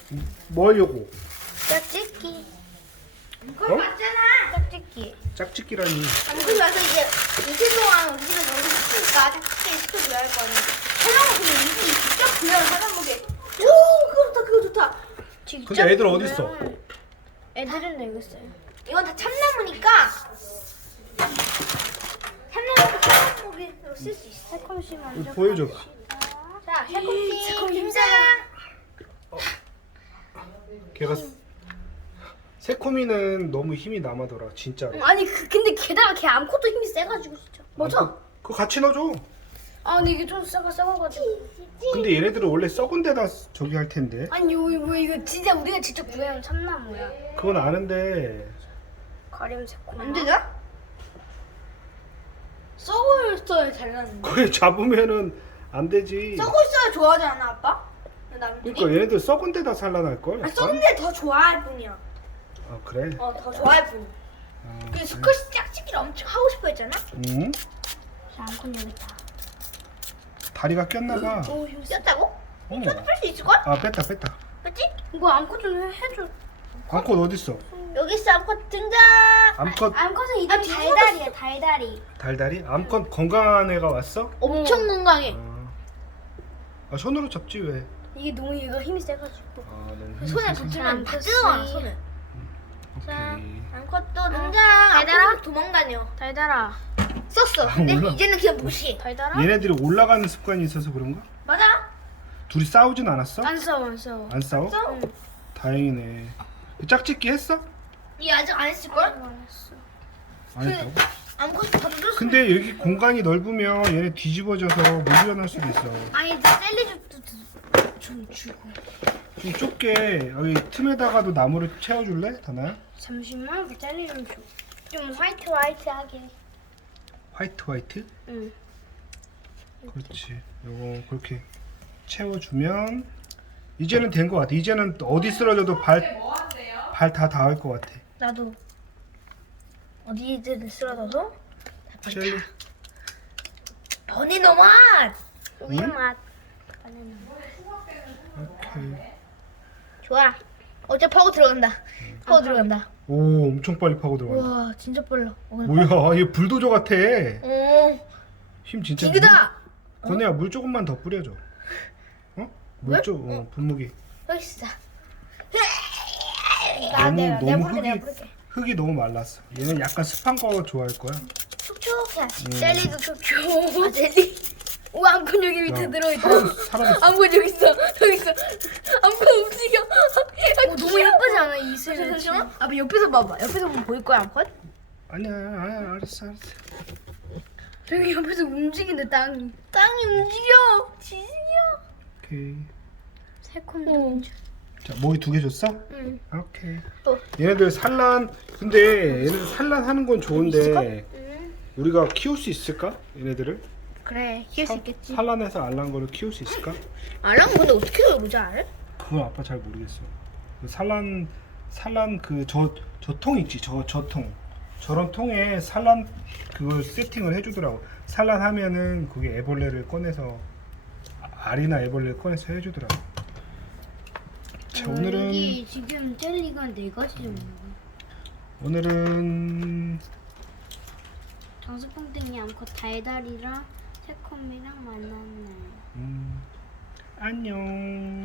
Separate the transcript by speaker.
Speaker 1: 뭐 하려고?
Speaker 2: 짝짓기.
Speaker 3: 그거 맞잖아.
Speaker 2: 짝짓기.
Speaker 1: 짝짓기라니.
Speaker 3: 아무튼 와서 이제 이틀 동안 우리는 너무 힘드니까 짝짓기 시켜줘야 할 거 아니야. 사람은 그냥 이분이 직접 그냥 사람 보게. 오, 그거 좋다, 그거 좋다.
Speaker 1: 근데 애들 어디 있어?
Speaker 2: 애들은 여기 있어요.
Speaker 3: 이건 다 참나무니까 참나무 참나무로 쓸 수 있어.
Speaker 2: 새콤씨
Speaker 1: 이거
Speaker 2: 먼저.
Speaker 1: 보여줘봐.
Speaker 3: 자, 새콤씨 김장.
Speaker 1: 걔가 새코미는 너무 힘이 남아더라 진짜로.
Speaker 2: 아니 근데 게다가 걔 암컷도 힘이 세가지고 진짜.
Speaker 1: 맞아. 그거 같이 넣어줘.
Speaker 2: 아 근데 이게 좀 썩어가지고.
Speaker 1: 근데 얘네들은 원래 썩은 데다 저기 할 텐데.
Speaker 2: 아니 이거 진짜 우리가 직접 구해온 참나무야.
Speaker 1: 그건 아는데.
Speaker 2: 가림 새콤.
Speaker 3: 안 되나? 썩어 있어야 잘 나는데.
Speaker 1: 그게 잡으면은 안 되지.
Speaker 3: 썩어 있어야 좋아하지 않아, 아빠? 나무들이?
Speaker 1: 그러니까 얘네들 썩은 데다 살라날 걸.
Speaker 3: 아, 썩은데 더 좋아할 뿐이야.
Speaker 1: 아 그래?
Speaker 3: 더 좋아할 뿐.
Speaker 1: 아,
Speaker 3: 그
Speaker 1: 그래.
Speaker 3: 스쿼시 짝짓기를 엄청 하고 싶어 했잖아?
Speaker 1: 응?
Speaker 2: 암컷 여기 있다.
Speaker 1: 다리가 꼈나봐.
Speaker 2: 오 힘 세.
Speaker 3: 꼈다고?
Speaker 1: 어.
Speaker 3: 저도 뺄 수 있을걸?
Speaker 1: 아 뺐다.
Speaker 3: 맞지?
Speaker 2: 이거 암컷 좀 해줘.
Speaker 1: 암컷 어딨어?
Speaker 3: 여기 있어, 암컷 등장!
Speaker 1: 암컷
Speaker 2: 암컷은 이름이
Speaker 3: 뒤집어졌어.
Speaker 2: 달달이야 달달이.
Speaker 1: 달달이? 암컷 건강한 애가 왔어?
Speaker 3: 엄청 건강해.
Speaker 1: 아 손으로 잡지 왜?
Speaker 2: 이게 너무 얘가 힘이 세가지고.
Speaker 1: 아 너무 힘이
Speaker 3: 손에
Speaker 1: 세서.
Speaker 3: 붙으면 다
Speaker 2: 암컷이.
Speaker 3: 뜯어놔, 손을. 자,
Speaker 1: 오케이.
Speaker 3: 암컷도 등장!
Speaker 2: 얘들아.
Speaker 3: 암컷은 도망다녀.
Speaker 2: 달달아.
Speaker 3: 썼어. 근데
Speaker 1: 몰라.
Speaker 3: 이제는 그냥 무시해.
Speaker 2: 달달아?
Speaker 1: 얘네들이 올라가는 습관이 있어서 그런가?
Speaker 3: 맞아?
Speaker 1: 둘이 싸우진 않았어?
Speaker 2: 안 싸워.
Speaker 1: 안 싸워?
Speaker 3: 써?
Speaker 1: 다행이네. 짝짓기 했어?
Speaker 3: 이 아직 안 했을걸?
Speaker 2: 안 했어.
Speaker 1: 안 했다고?
Speaker 3: 암컷 다 뜯었어.
Speaker 1: 근데 여기 공간이 넓으면 얘네 뒤집어져서 못 일어날 수도 있어.
Speaker 2: 아니 이제 젤리죽도 좀 주고.
Speaker 1: 좀 좁게 여기 틈에다가도 나무를 채워줄래? 다나야?
Speaker 2: 잠시만 그 젤리 좀 줘. 좀 화이트하게.
Speaker 1: 화이트?
Speaker 2: 응.
Speaker 1: 그렇지. 요거 그렇게 채워주면 이제는 된 것 같아. 이제는 어디 쓰러져도 발 다 닿을 것 같아.
Speaker 2: 나도 어디든 쓰러져서
Speaker 1: 젤리.
Speaker 3: 버니 너만!
Speaker 2: 우유
Speaker 1: 응?
Speaker 2: 맛.
Speaker 1: 오케이.
Speaker 3: 좋아. 어째 파고 들어간다. 파고 들어간다.
Speaker 1: 오 엄청 빨리 파고 들어간다.
Speaker 2: 와 진짜 빨라.
Speaker 1: 뭐야 얘 불도저 같아.
Speaker 3: 오,
Speaker 1: 힘 진짜.
Speaker 3: 지그다!
Speaker 1: 건우야 물 조금만 더 뿌려줘. 어? 물 좀. 분무기.
Speaker 3: 여기 있어.
Speaker 1: 너무
Speaker 2: 내가
Speaker 1: 흙이
Speaker 2: 부를게.
Speaker 1: 흙이 너무 말랐어. 얘는 약간 습한 거 좋아할 거야.
Speaker 3: 촉촉해.
Speaker 2: 젤리도 촉촉. 아 젤리. 우와 암컷 여기 밑에
Speaker 1: 야,
Speaker 2: 들어있다.
Speaker 1: 사라졌어.
Speaker 2: 암컷 여기 있어. 암컷 움직여. 너무 예쁘지 않아 이 슬?
Speaker 3: 잠시만.
Speaker 2: 아빠 옆에서 봐봐. 옆에서 보면 보일 거야 암컷?
Speaker 1: 아니야 알았어.
Speaker 2: 저기 옆에서 움직이는데 땅이.
Speaker 3: 땅이 움직여. 지진이야.
Speaker 1: 오케이.
Speaker 2: 새콤.
Speaker 1: 자 모이 2개 줬어?
Speaker 2: 응.
Speaker 1: 오케이.
Speaker 3: 또.
Speaker 1: 얘네들 산란 근데 얘네들 산란하는 건 좋은데 우리가 키울 수 있을까? 얘네들을?
Speaker 2: 그래 키울 수 있겠지.
Speaker 1: 산란해서 알란 거를 키울 수 있을까?
Speaker 3: 알람 근데 어떻게 해보지 알?
Speaker 1: 그건 아빠 잘 모르겠어. 그 산란 그 저 통 있지 저 통. 저런 통에 산란 그걸 세팅을 해주더라고. 산란하면은 그게 애벌레를 꺼내서 알이나 애벌레를 꺼내서 해주더라고. 자 오늘은
Speaker 2: 여기 지금 젤리가 4가지 정도.
Speaker 1: 오늘은
Speaker 2: 장수풍뎅이 암컷 달달이랑 새콤이랑 만났네.
Speaker 1: 안녕.